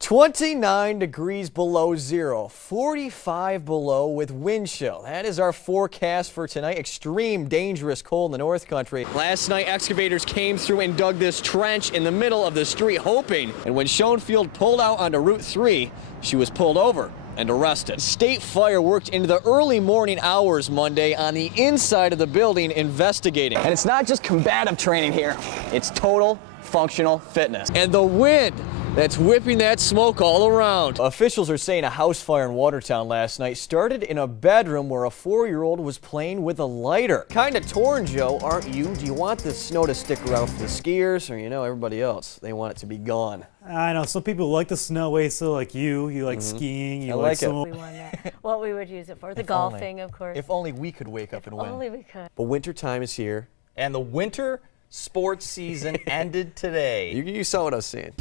29 degrees below zero, 45 below with wind chill. That is our forecast for tonight. Extreme dangerous cold in the North Country. Last night, excavators came through and dug this trench in the middle of the street, hoping. And when Schoenfield pulled out onto Route 3, she was pulled over and arrested. State Fire worked into the early morning hours Monday on the inside of the building investigating. And it's not just combative training here, it's total functional fitness. And the wind that's whipping that smoke all around. Officials are saying a house fire in Watertown last night started in a bedroom where a 4-year-old was playing with a lighter. Kind of torn, Joe, aren't you? Do you want the snow to stick around for the skiers, or everybody else, they want it to be gone? I know, some people like the snow, Asa, like you like skiing, you like We won that. What we would use it for, the golfing, of course. If only we could wake up and win. If only we could. But winter time is here. And the winter sports season ended today. You saw what I was saying.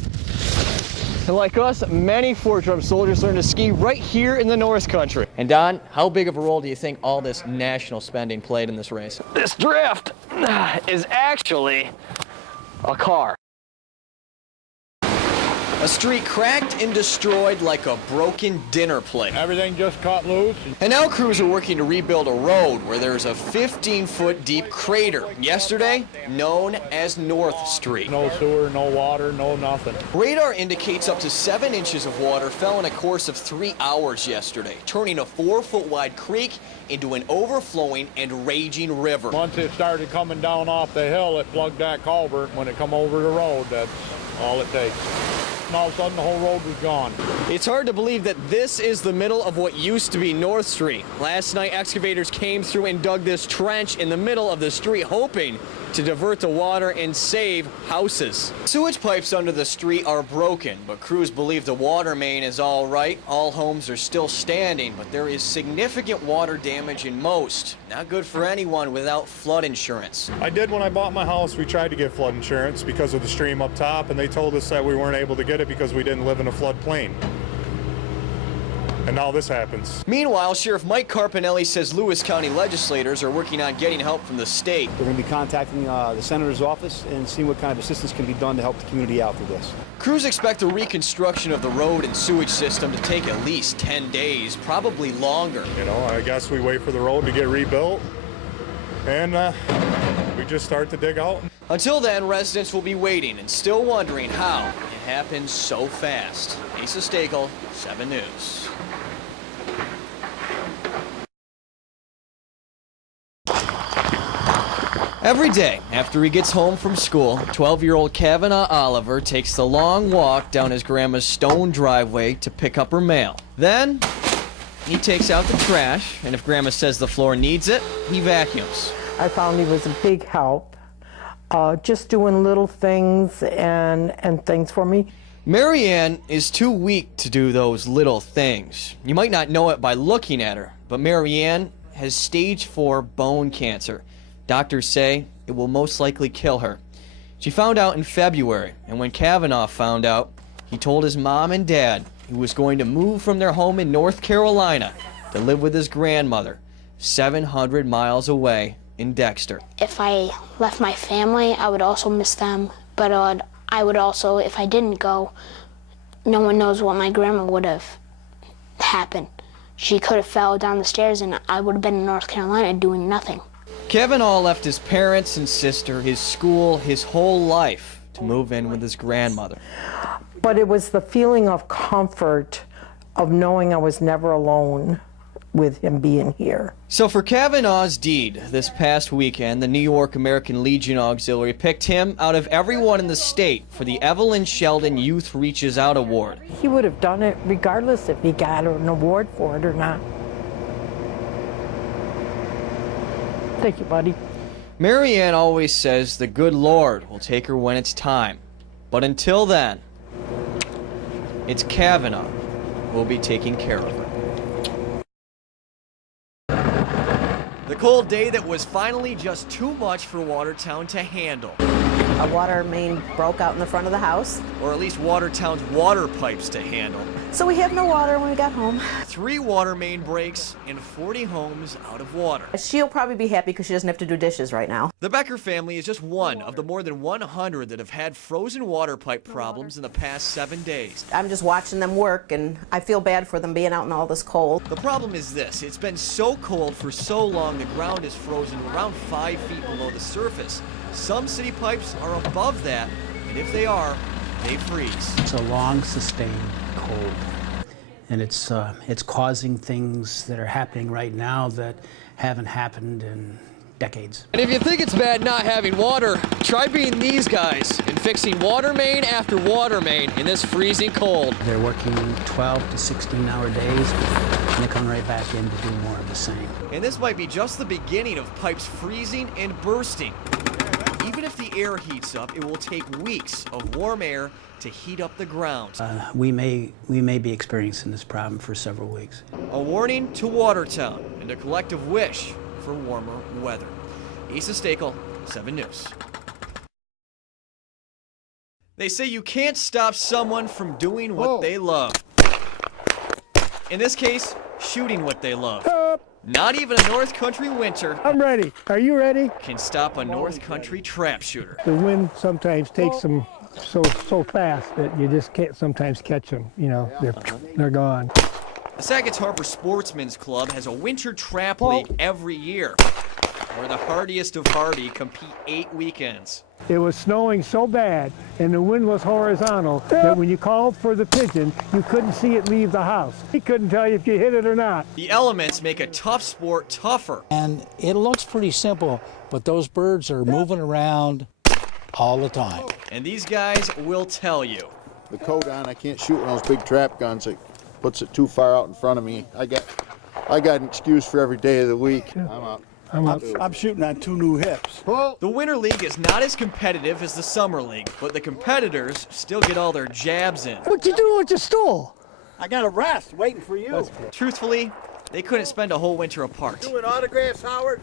And like us, many Fort-Drum soldiers learned to ski right here in the North Country. And Don, how big of a role do you think all this national spending played in this race? This drift is actually a car. A street cracked and destroyed like a broken dinner plate. Everything just cut loose. And now crews are working to rebuild a road where there's a 15-foot deep crater, yesterday known as North Street. No sewer, no water, no nothing. Radar indicates up to 7 inches of water fell in a course of 3 hours yesterday, turning a 4-foot wide creek into an overflowing and raging river. Once it started coming down off the hill, it plugged that culvert. When it come over the road, that's all it takes. And all of a sudden, the whole road was gone. It's hard to believe that this is the middle of what used to be North Street. Last night, excavators came through and dug this trench in the middle of the street, hoping to divert the water and save houses. Sewage pipes under the street are broken, but crews believe the water main is all right. All homes are still standing, but there is significant water damage in most. Not good for anyone without flood insurance. I did when I bought my house. We tried to get flood insurance because of the stream up top, and they told us that we weren't able to get it because we didn't live in a floodplain. And now this happens. Meanwhile, Sheriff Mike Carpinelli says Lewis County legislators are working on getting help from the state. We're going to be contacting the senator's office and seeing what kind of assistance can be done to help the community out through this. Crews expect the reconstruction of the road and sewage system to take at least 10 days, probably longer. I guess we wait for the road to get rebuilt, and we just start to dig out. Until then, residents will be waiting and still wondering how it happened so fast. Asa Stackel, 7 News. Every day after he gets home from school, 12-year-old Kavanaugh Oliver takes the long walk down his grandma's stone driveway to pick up her mail. Then he takes out the trash, and if grandma says the floor needs it, he vacuums. I found he was a big help, just doing little things and things for me. Marianne is too weak to do those little things. You might not know it by looking at her, but Marianne has stage 4 bone cancer. Doctors say it will most likely kill her. She found out in February, and when Kavanaugh found out, he told his mom and dad he was going to move from their home in North Carolina to live with his grandmother, 700 miles away in Dexter. If I left my family, I would also miss them, but I would also, if I didn't go, no one knows what my grandma would have happened. She could have fell down the stairs and I would have been in North Carolina doing nothing. Kavanaugh left his parents and sister, his school, his whole life to move in with his grandmother. But it was the feeling of comfort of knowing I was never alone with him being here. So for Kavanaugh's deed this past weekend, the New York American Legion Auxiliary picked him out of everyone in the state for the Evelyn Sheldon Youth Reaches Out Award. He would have done it regardless if he got an award for it or not. Thank you, buddy. Marianne always says the good Lord will take her when it's time. But until then, it's Kavanaugh who will be taking care of her. The cold day that was finally just too much for Watertown to handle. A water main broke out in the front of the house. Or at least Watertown's water pipes to handle. So we have no water when we got home. 3 water main breaks and 40 homes out of water. She'll probably be happy because she doesn't have to do dishes right now. The Becker family is just one of the more than 100 that have had frozen water pipe problems in the past 7 days. I'm just watching them work, and I feel bad for them being out in all this cold. The problem is this: it's been so cold for so long the ground is frozen around 5 feet below the surface. Some city pipes are above that, and if they are, they freeze. It's a long, sustained cold, and it's causing things that are happening right now that haven't happened in decades. And if you think it's bad not having water, try being these guys and fixing water main after water main in this freezing cold. They're working 12 to 16-hour days, and they come right back in to do more of the same. And this might be just the beginning of pipes freezing and bursting. Even if the air heats up, it will take weeks of warm air to heat up the ground. We may be experiencing this problem for several weeks. A warning to Watertown and a collective wish for warmer weather. Asa Stackel, 7 News. They say you can't stop someone from doing what they love. In this case, shooting what they love. Not even a North Country winter. I'm ready. Are you ready? Can stop a North Country trap shooter. The wind sometimes takes them so fast that you just can't sometimes catch them. You know, they're gone. The Sackett Harbor Sportsman's Club has a winter trap league every year, where the hardiest of hardy compete 8 weekends. It was snowing so bad and the wind was horizontal that when you called for the pigeon, you couldn't see it leave the house. He couldn't tell you if you hit it or not. The elements make a tough sport tougher. And it looks pretty simple, but those birds are moving around all the time. And these guys will tell you. The coat on, I can't shoot one of those big trap guns. It puts it too far out in front of me. I got an excuse for every day of the week. I'm shooting on 2 new hips. The Winter League is not as competitive as the Summer League, but the competitors still get all their jabs in. What you doing with your stool? I got a rest waiting for you. Truthfully, they couldn't spend a whole winter apart. Doing autographs, Howard?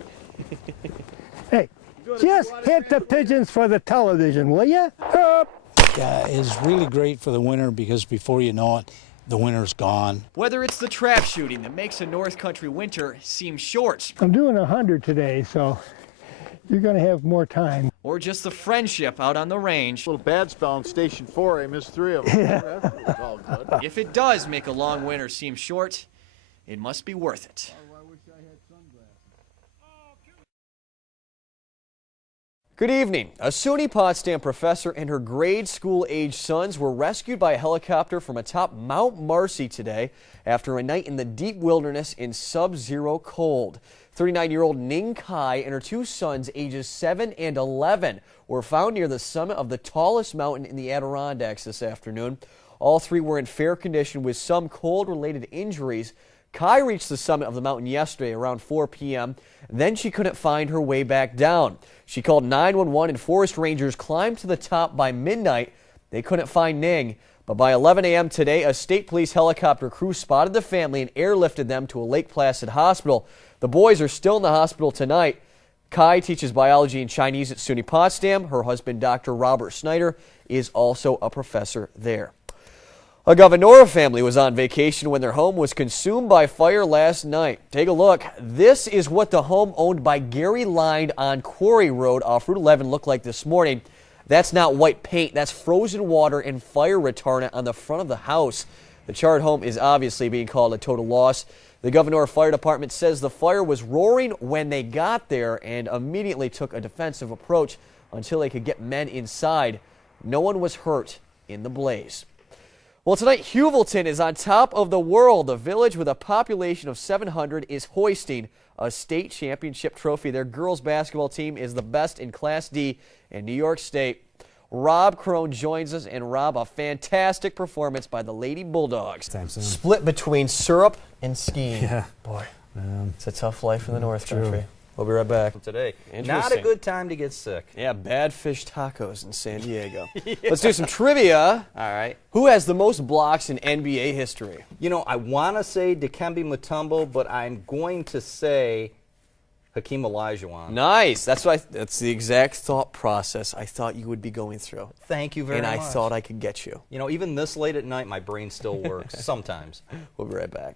Hey, just hit the pigeons for the television, will you? It's really great for the winter because before you know it, the winter's gone. Whether it's the trap shooting that makes a North Country winter seem short. I'm doing 100 today, so you're going to have more time. Or just the friendship out on the range. A little bad spell in Station 4. I missed 3 of them. Yeah. That's all good. If it does make a long winter seem short, it must be worth it. Good evening. A SUNY Potsdam professor and her grade school-age sons were rescued by a helicopter from atop Mount Marcy today after a night in the deep wilderness in sub-zero cold. 39-year-old Ning Kai and her 2 sons, ages 7 and 11, were found near the summit of the tallest mountain in the Adirondacks this afternoon. All 3 were in fair condition with some cold-related injuries. Kai reached the summit of the mountain yesterday around 4 p.m. Then she couldn't find her way back down. She called 911 and forest rangers climbed to the top by midnight. They couldn't find Ning, but by 11 a.m. today, a state police helicopter crew spotted the family and airlifted them to a Lake Placid hospital. The boys are still in the hospital tonight. Kai teaches biology and Chinese at SUNY Potsdam. Her husband, Dr. Robert Snyder, is also a professor there. A Gouverneur family was on vacation when their home was consumed by fire last night. Take a look. This is what the home owned by Gary Line on Quarry Road off Route 11 looked like this morning. That's not white paint. That's frozen water and fire retardant on the front of the house. The charred home is obviously being called a total loss. The Gouverneur Fire Department says the fire was roaring when they got there and immediately took a defensive approach until they could get men inside. No one was hurt in the blaze. Well, tonight, Heuvelton is on top of the world. The village with a population of 700 is hoisting a state championship trophy. Their girls basketball team is the best in Class D in New York State. Rob Crone joins us, and Rob, a fantastic performance by the Lady Bulldogs. Split between syrup and skiing. Yeah, boy. It's a tough life in the North True. Country. We'll be right back. Today, not a good time to get sick. Yeah, bad fish tacos in San Diego. Let's do some trivia. All right. Who has the most blocks in NBA history? You know, I want to say Dikembe Mutombo, but I'm going to say Hakeem Olajuwon. Nice. That's the exact thought process I thought you would be going through. Thank you very much. And I thought I could get you. You know, even this late at night, my brain still works sometimes. We'll be right back.